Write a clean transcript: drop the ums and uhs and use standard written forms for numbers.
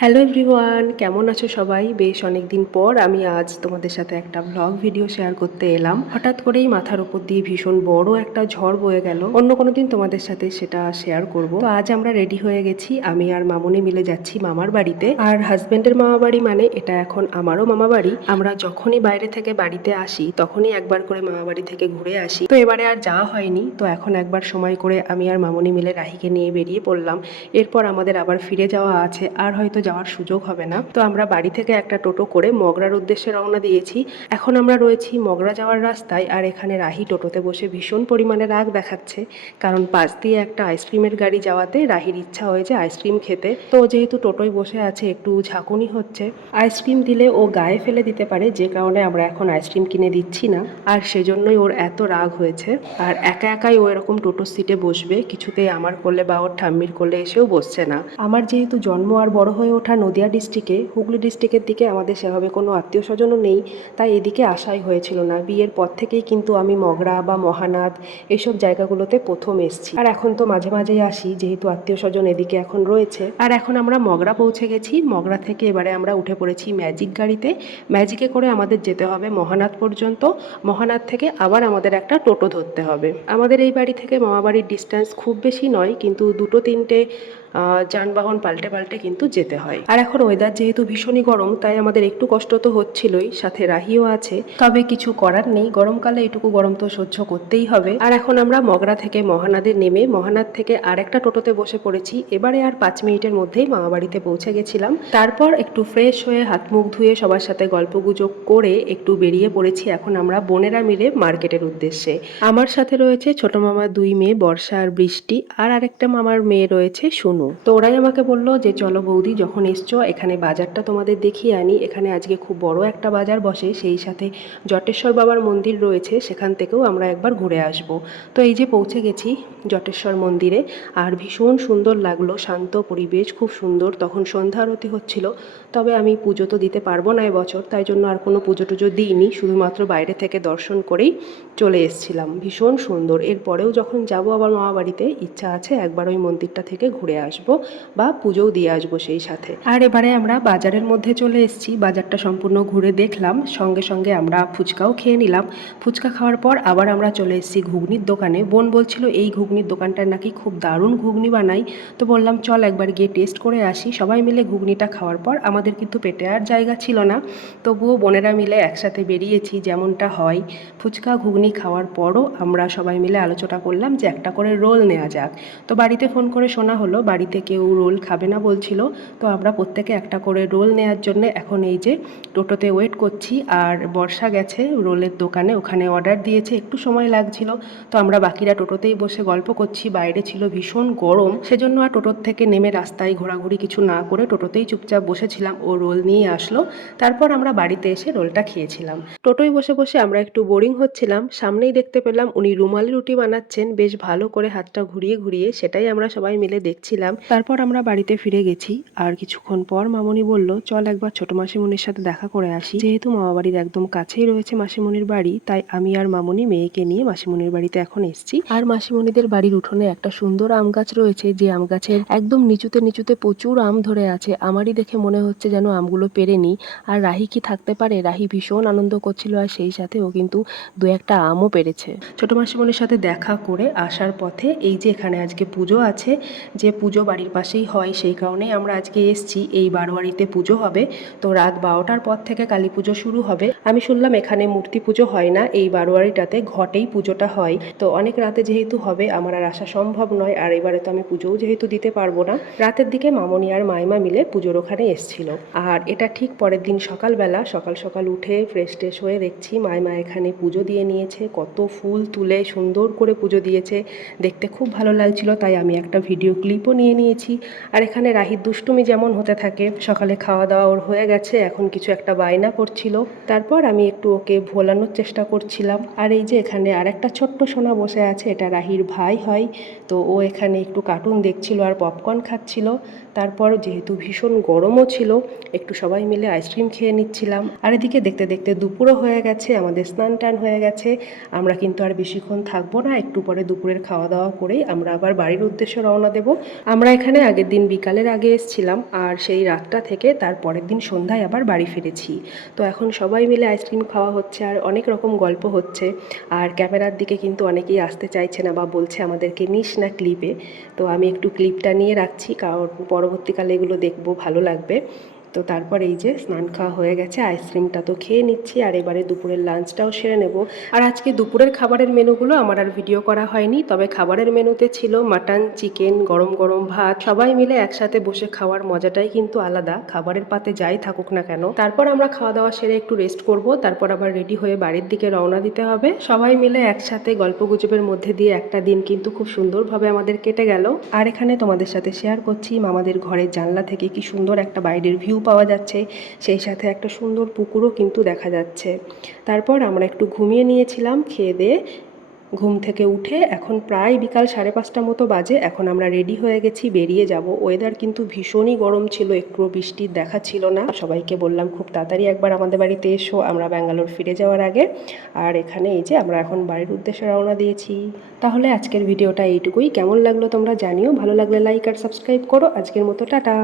Hello everyone, কেমন আছো সবাই? বেশ অনেক দিন পর আমি আজ তোমাদের সাথে একটা ব্লগ ভিডিও শেয়ার করতে এলাম। হঠাৎ করেই মাথার উপর দিয়ে ভীষণ বড় একটা ঝড় বয়ে গেল। অন্য কোনো দিন তোমাদের সাথে সেটা শেয়ার করব। তো আজ আমরা রেডি হয়ে গেছি, আমি আর মামুনি মিলে যাচ্ছি মামার বাড়িতে। আর হাজবেন্ডের মামা বাড়ি মানে এটা এখন আমারও মামা বাড়ি। আমরা যখনই বাইরে থেকে বাড়িতে আসি তখনই একবার করে মামা বাড়ি থেকে ঘুরে আসি। তো এবারে আর যাওয়া হয়নি, তো এখন একবার সময় করে আমি আর মামুনি মিলে রাহিকে নিয়ে বেরিয়ে পড়লাম। এরপর আমাদের আবার ফিরে যাওয়া আছে, আর হয়তো যাওয়ার সুযোগ হবে না। তো আমরা বাড়ি থেকে একটা টোটো করে মগরার উদ্দেশ্যে রওনা দিয়েছি। এখন আমরা রয়েছি মগরা যাওয়ার রাস্তায়, আর এখানে রাহি টোটোতে বসে ভীষণ পরিমাণে রাগ দেখাচ্ছে, কারণ পাশ দিয়ে একটা আইসক্রিমের গাড়ি যাওয়াতে রাহির ইচ্ছা হয়েছে আইসক্রিম খেতে। তো যেহেতু টোটোয় বসে আছে একটু ঝাঁকুনি হচ্ছে, আইসক্রিম দিলে ও গায়ে ফেলে দিতে পারে, যে কারণে আমরা এখন আইসক্রিম কিনে দিচ্ছি না। আর সেজন্যই ওর এত রাগ হয়েছে। আর একা একাই ও এরকম টোটোর সিটে বসবে, কিছুতেই আমার কোলে বা ওর ঠাম্মির কোলে এসেও বসছে না। আমার যেহেতু জন্ম আর বড় হয়ে ওঠা নদিয়া ডিস্ট্রিক্টে, হুগলি ডিস্ট্রিক্টের দিকে আমাদের সেভাবে কোনো আত্মীয় স্বজনও নেই, তাই এদিকে আসাই হয়েছিল না। বিয়ের পর থেকেই কিন্তু আমি মগরা বা মহানাদ এইসব জায়গাগুলোতে প্রথম এসেছি। আর এখন তো মাঝে মাঝেই আসি, যেহেতু আত্মীয় স্বজন এদিকে এখন রয়েছে। আর এখন আমরা মগরা পৌঁছে গেছি। মগরা থেকে এবারে আমরা উঠে পড়েছি ম্যাজিক গাড়িতে। ম্যাজিকে করে আমাদের যেতে হবে মহানাদ পর্যন্ত। মহানাদ থেকে আবার আমাদের একটা টোটো ধরতে হবে। আমাদের এই বাড়ি থেকে মামাবাড়ির ডিস্টেন্স খুব বেশি নয়, কিন্তু দুটো তিনটে যানবাহন পাল্টে পাল্টে কিন্তু যেতে হয়। আর এখন ওয়েদার যেহেতু ভীষণই গরম, তাই আমাদের একটু কষ্ট তো হচ্ছিলই, সাথে রাহিও আছে। তবে কিছু করার নেই, গরমকালে এটুকু গরম তো সহ্য করতেই হবে। আর এখন আমরা মগরা থেকে মহানাদে নেমে মহানাদ থেকে আর একটা টোটোতে বসে পড়েছি। এবারে আর 5 মিনিটের মধ্যেই মামাবাড়িতে পৌঁছে গেছিলাম। তারপর একটু ফ্রেশ হয়ে হাত মুখ ধুয়ে সবার সাথে গল্পগুজব করে একটু বেরিয়ে পড়েছি এখন আমরা বোনেরা মিলে মার্কেটের উদ্দেশ্যে। আমার সাথে রয়েছে ছোট মামার 2 মেয়ে, বর্ষা আর বৃষ্টি, আর আরেকটা মামার মেয়ে রয়েছে সুনু। তো ওরাই আমাকে বললো যে চলো বৌদি, যখন এসছো এখানে বাজারটা তোমাদের দেখিয়ে আনি। এখানে আজকে খুব বড় একটা বাজার বসে, সেই সাথে জটেশ্বর বাবার মন্দির রয়েছে, সেখান থেকেও আমরা একবার ঘুরে আসব। তো এই যে পৌঁছে গেছি জটেশ্বর মন্দিরে, আর ভীষণ সুন্দর লাগলো, শান্ত পরিবেশ, খুব সুন্দর। তখন সন্ধ্যা আরতি হচ্ছিল। তবে আমি পুজো তো দিতে পারবো না এবছর, তাই জন্য আর কোনো পুজো টুজো দিইনি, শুধুমাত্র বাইরে থেকে দর্শন করেই চলে এসেছিলাম। ভীষণ সুন্দর। এরপরেও যখন যাব আবার মামা বাড়িতে, ইচ্ছা আছে একবার ওই মন্দিরটা থেকে ঘুরে আসব বা পুজোও দিয়ে আসবো সেই সাথে। আর এবারে আমরা বাজারের মধ্যে চলে এসেছি। বাজারটা সম্পূর্ণ ঘুরে দেখলাম, সঙ্গে সঙ্গে আমরা ফুচকাও খেয়ে নিলাম। ফুচকা খাওয়ার পর আবার আমরা চলে এসেছি ঘুগনির দোকানে। বোন বলছিল এই ঘুগনির দোকানটার নাকি খুব দারুণ ঘুগনি বানাই। তো বললাম চল একবার গিয়ে টেস্ট করে আসি। সবাই মিলে ঘুগনিটা খাওয়ার পর আমাদের কিন্তু পেটে আর জায়গা ছিল না, তবুও বোনেরা মিলে একসাথে বেরিয়েছি, যেমনটা হয়। ফুচকা ঘুগনি খাওয়ার পরও আমরা সবাই মিলে আলোচনা করলাম যে একটা করে রোল নেওয়া যাক। তো বাড়িতে ফোন করে শোনা হলো বাড়িতে কেউ রোল খাবে না বলছিল। তো আমরা প্রত্যেকে একটা করে রোল নেওয়ার জন্য এখন এই যে টোটোতে ওয়েট করছি। আর বর্ষা গেছে রোলের দোকানে, ওখানে অর্ডার দিয়েছে, একটু সময় লাগছিল। তো আমরা বাকিরা টোটোতেই বসে গল্প করছি। বাইরে ছিল ভীষণ গরম, সেজন্য আর টোটোর থেকে নেমে রাস্তায় ঘোরাঘুরি কিছু না করে টোটোতেই চুপচাপ বসেছিলাম। ও রোল নিয়ে আসলো, তারপর আমরা বাড়িতে এসে রোলটা খেয়েছিলাম। টোটোয় বসে বসে আমরা একটু বোরিং হচ্ছিলাম। সামনেই দেখতে পেলাম উনি রুমালি রুটি বানাচ্ছেন, বেশ ভালো করে হাতটা ঘুরিয়ে ঘুরিয়ে, সেটাই আমরা সবাই মিলে দেখছিলাম। তারপর আমরা বাড়িতে ফিরে গেছি। আর কিছুক্ষণ পর মামুনি বলল চল একবার ছোট মাসিমণির সাথে দেখা করে আসি। যেহেতু মামাবাড়ির একদম কাছেই রয়েছে মাসিমণির বাড়ি, তাই আমি আর মামুনি মেয়েকে নিয়ে মাসিমণির বাড়িতে এখন এসেছি। আর মাসিমণিদের বাড়ির উঠোনে একটা সুন্দর আম গাছ রয়েছে, যে আম গাছের একদম নিচুতে নিচুতে প্রচুর আম ধরে আছে। আমারই দেখে মনে হচ্ছে যেন আমগুলো পেরে নি। আর রাহি কি থাকতে পারে, রাহি ভীষণ আনন্দ করছিল, আর সেই সাথে ও কিন্তু 2-1টা আমও পেরেছে। ছোট মাসিমণির সাথে দেখা করে আসার পথে এই যে এখানে আজকে পুজো আছে, যে পুজো বাড়ির পাশেই হয়, সেই কারণেই আমরা আজকে এসেছি। এই বারোয়ারিতে পুজো হবে, তো রাত 12টার পর থেকে কালী পুজো শুরু হবে। আমি শুনলাম এখানে মূর্তি পুজো হয় না, এই বারোয়ারিটাতে ঘটেই পুজোটা হয়। তো অনেক রাতে যেহেতু হবে আমার আর আসা সম্ভব নয়, আর এবারে তো আমি পুজোও যেহেতু দিতে পারবো না। রাতের দিকে মামনি আর মাইমা মিলে পুজোর ওখানে এসেছিল। আর এটা ঠিক পরের দিন সকালবেলা, সকাল সকাল উঠে ফ্রেশ ট্রেশ হয়ে দেখছি মাইমা এখানে পুজো দিয়ে নিয়েছে, কত ফুল তুলে সুন্দর করে পুজো দিয়েছে, দেখতে খুব ভালো লাগছিল। তাই আমি একটা ভিডিও ক্লিপও নিয়ে নিয়েছি। আর এখানে রাহির দুষ্টুমি যেমন হতে থাকে, সকালে খাওয়া দাওয়া ওর হয়ে গেছে, এখন কিছু একটা বায়না করছিল। তারপর আমি একটু ওকে ভোলানোর চেষ্টা করছিলাম। আর এই যে এখানে আর একটা ছোট্ট সোনা বসে আছে, এটা রাহির ভাই হয়। তো ও এখানে একটু কার্টুন দেখছিল আর পপকর্ন খাচ্ছিল। তারপর যেহেতু ভীষণ গরমও ছিল, একটু সবাই মিলে আইসক্রিম খেয়ে নিচ্ছিলাম। আর এদিকে দেখতে দেখতে দুপুরও হয়ে গেছে, আমাদের স্নান টান হয়ে গেছে। আমরা কিন্তু আর বেশিক্ষণ থাকবো না, একটু পরে দুপুরের খাওয়া দাওয়া করেই আমরা আবার বাড়ির উদ্দেশ্যে রওনা দেব। আমরা এখানে আগের দিন বিকালের আগে এসেছিলাম আর সেই রাতটা থেকে তার পরের দিন সন্ধ্যায় আবার বাড়ি ফিরেছি। তো এখন সবাই মিলে আইসক্রিম খাওয়া হচ্ছে আর অনেক রকম গল্প হচ্ছে। আর ক্যামেরার দিকে কিন্তু অনেকেই আসতে চাইছে না বা বলছে আমাদেরকে নিস না ক্লিপে। তো আমি একটু ক্লিপটা নিয়ে রাখছি, কারণ পরবর্তীকালে এগুলো দেখবো, ভালো লাগবে। তো তারপর এই যে স্নান খাওয়া হয়ে গেছে, আইসক্রিমটা তো খেয়ে নিচ্ছি আর এবারে দুপুরের লাঞ্চটাও সেরে নেব। আর আজকে দুপুরের খাবারের মেনুগুলো আমার আর ভিডিও করা হয়নি, তবে খাবারের মেনুতে ছিল মাটন, চিকেন, গরম গরম ভাত। সবাই মিলে একসাথে বসে খাওয়ার মজাটাই কিন্তু আলাদা, খাবারের পাতে যাই থাকুক না কেন। তারপর আমরা খাওয়া দাওয়া সেরে একটু রেস্ট করব, তারপর আবার রেডি হয়ে বাড়ির দিকে রওনা দিতে হবে। সবাই মিলে একসাথে গল্পগুজবের মধ্যে দিয়ে একটা দিন কিন্তু খুব সুন্দরভাবে আমাদের কেটে গেল। আর এখানে তোমাদের সাথে শেয়ার করছি আমাদের ঘরের জানলা থেকে কি সুন্দর একটা বাইরের ভিউ পাওয়া যাচ্ছে, সেই সাথে একটা সুন্দর পুকুরও কিন্তু দেখা যাচ্ছে। তারপর আমরা একটু ঘুমিয়ে নিয়েছিলাম খেয়ে দিয়ে। ঘুম থেকে উঠে এখন প্রায় বিকাল 5:30 মতো বাজে। এখন আমরা রেডি হয়ে গেছি, বেরিয়ে যাব। ওয়েদার কিন্তু ভীষণই গরম ছিল, একটুও বৃষ্টির দেখা ছিল না। সবাইকে বললাম খুব তাড়াতাড়ি একবার আমাদের বাড়িতে এসো, আমরা ব্যাঙ্গালোর ফিরে যাওয়ার আগে। আর এখানে এই যে আমরা এখন বাড়ির উদ্দেশ্যে রওনা দিয়েছি। তাহলে আজকের ভিডিওটা এইটুকুই। কেমন লাগলো তোমরা জানিও, ভালো লাগলে লাইক আর সাবস্ক্রাইব করো। আজকের মতো টাটা।